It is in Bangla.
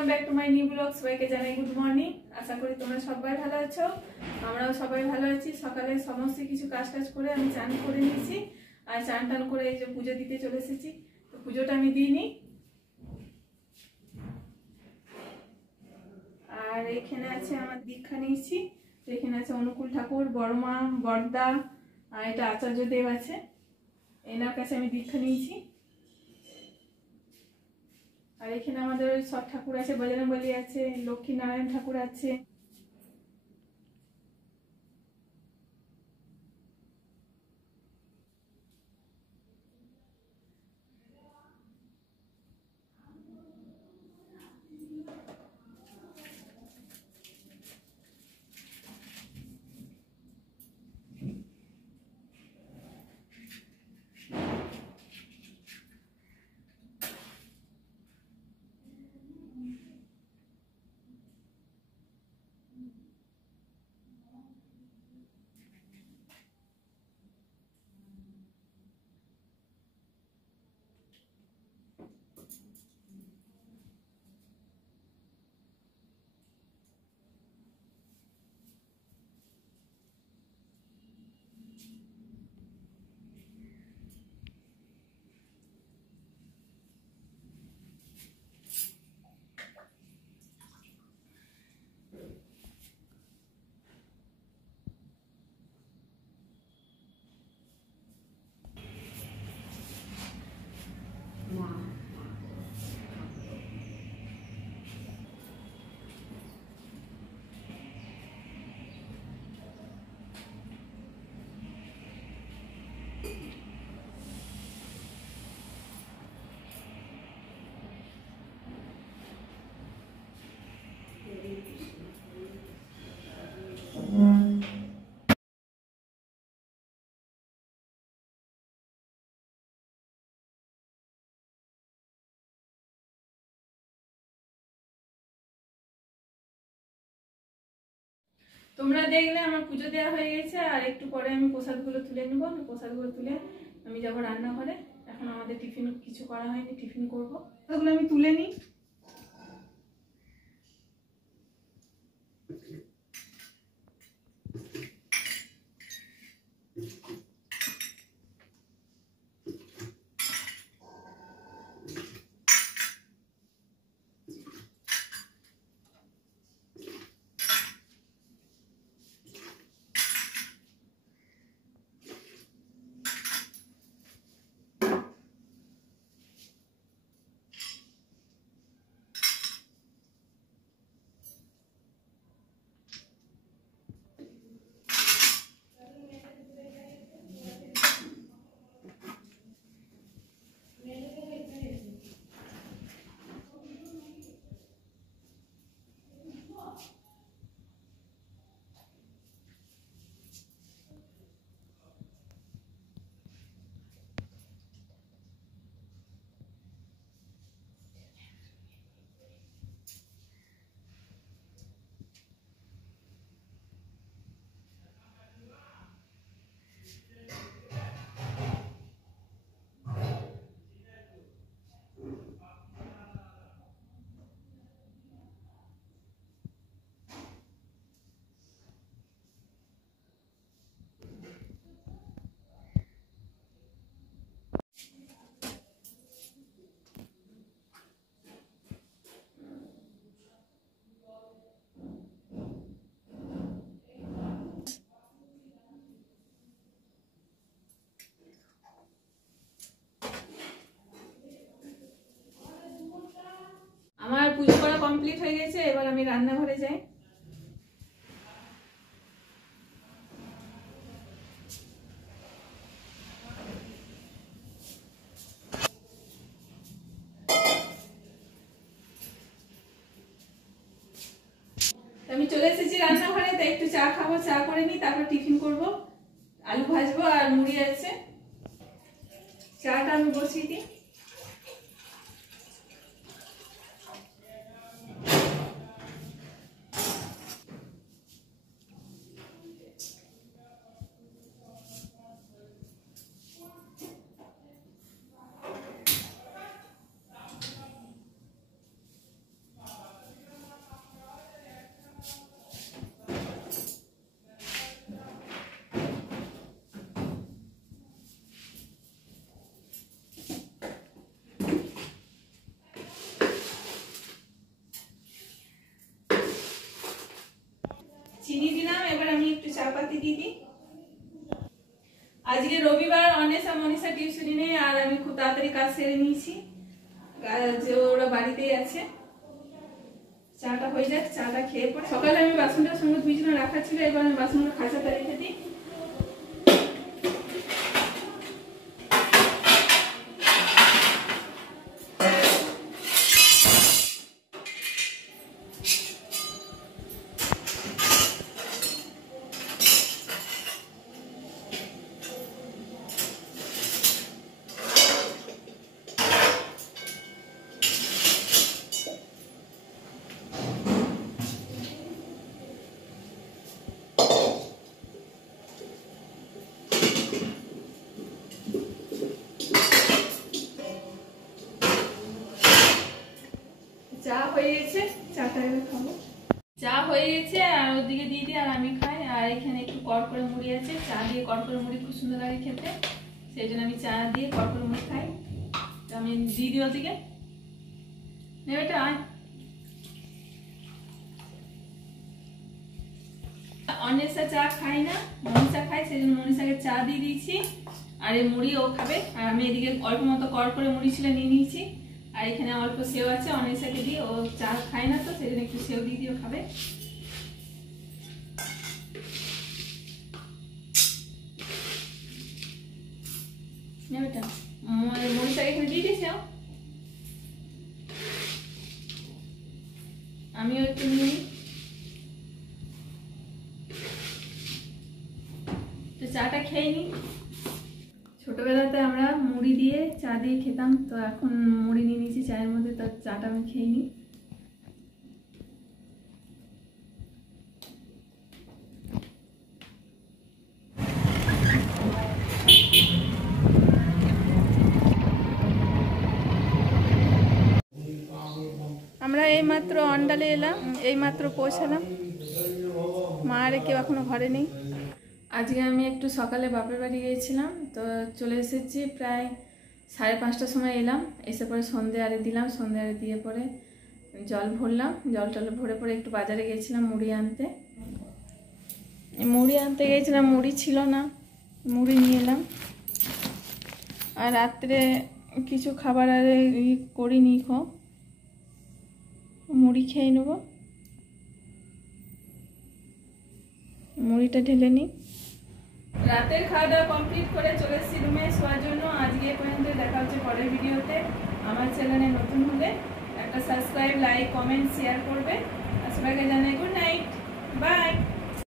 Welcome back to my new blog. সবাইকে জানাই গুড মর্নিং। আশা করি তোমরা সবাই ভালো আছো, আমরাও সবাই ভালো আছি। সকালে সমস্ত কিছু কাজ করে আমি চান করে নিয়েছি, আর চান টান করে এই যে পুজো দিতে চলে এসেছি। তো পুজোটা আমি দিইনি। আর এখানে আছে আমার দীক্ষা নিয়েছি, তো এখানে আছে অনুকূল ঠাকুর, বড়মা, বড়দা, আর এটা আচার্য দেব আছে, এনার কাছে আমি দীক্ষা নিয়েছি। আর এখানে আমাদের সব ঠাকুর আছে, বজরংবলী আছে, লক্ষ্মী নারায়ণ ঠাকুর আছে। তোমরা দেখলে আমার পুজো দেওয়া হয়ে গেছে, আর একটু পরে আমি প্রসাদগুলো তুলে নেবো। প্রসাদগুলো তুলে আমি যাবো রান্নাঘরে। এখন আমাদের টিফিন কিছু করা হয়নি, টিফিন করবো। ওগুলো আমি তুলে নিই। আমার পুজো করা কমপ্লিট হয়ে গেছে, এবার আমি রান্নাঘরে যাই। আমি চলে এসেছি রান্নাঘরে, তাই একটু চা খাবো, চা করে নিই, তারপর টিফিন করব। আলু ভাজবো আর মুড়ি আছে। চাটা আমি বসিয়ে দিই। চা পাতি দিয়ে দিই। আজকে রবিবার, অনেসা মনীষা টিউশনি নেই, আর আমি খুব তাড়াতাড়ি কাজ সেরে নিয়েছি, যে ওরা বাড়িতেই আছে। চাটা হয়ে যাক, চাটা খেয়ে পরে সকালে আমি বাসনটা সঙ্গে ধুইছিলাম, রাখা ছিল, এবার আমি বাসনটা খাঁচাতে রেখে দিই। চা হয়ে গেছে, চাটা এবার খাবো। চা হয়ে গেছে, আর ওদিকে দিয়ে দিই আর আমি খাই। আর এখানে একটু কড়কড়ে মুড়ি আছে, চা দিয়ে কড়কড়ে মুড়ি খুব সুন্দর লাগে খেতে, সেই জন্য আমি চা দিয়ে কড়কড়ে মুড়ি খাই। তো আমি দিয়ে দিই ওদিকে, এটা আয়। অনেসা চা খাই না, মনীষা খাই, সেই জন্য মনীষাকে চা দিয়ে দিয়েছি, আর এই মুড়ি ও খাবে। আর আমি এদিকে অল্প মতো কড়কড়ে মুড়ি ছিল নিয়ে নিয়েছি, আর এখানে অল্প সেও আছে, অনেসাকে দিই, ও চা খায় না তো, সেই জন্য একটু সেও দিয়ে দিও, খাবে। মনীষাকে এখানে দিয়ে দিয়েছি, আমিও একটু নিয়ে নিই। তো চাটা খেয়ে নিই। ছোটবেলাতে আমরা মুড়ি দিয়ে চা দিয়ে খেতাম, তো এখন মুড়ি নিয়ে নিয়েছি চায়ের মধ্যে, তো চাটা আমি খেয়ে নিই। আমরা এইমাত্র অন্ডালে এলাম, এইমাত্র পৌঁছালাম, মা আর কেউ এখনো ঘরে নেই। আজকে আমি একটু সকালে বাপের বাড়ি গিয়েছিলাম, তো চলে এসেছি, প্রায় 5:30টার সময় এলাম, এসে পরে সন্ধে আরে দিলাম, সন্ধে আরে দিয়ে পরে জল ভরলাম, জল টল ভরে পরে একটু বাজারে গিয়েছিলাম মুড়ি আনতে। গিয়েছিলাম, মুড়ি ছিল না, মুড়ি নিয়ে এলাম। আর রাত্রে কিছু খাবার আরে করিনি, মুড়ি খেয়ে নেব, মুড়িটা ঢেলে নিই। রাতের খাওয়া দাওয়া কমপ্লিট করে চলে এসেছি রুমে শোয়ার জন্য। আজকে এই পর্যন্ত, দেখা হচ্ছে পরের ভিডিওতে। আমার চ্যানেলে নতুন হলে একটা সাবস্ক্রাইব, লাইক, কমেন্ট, শেয়ার করবে। আর সবাইকে জানাই গুড নাইট, বাই।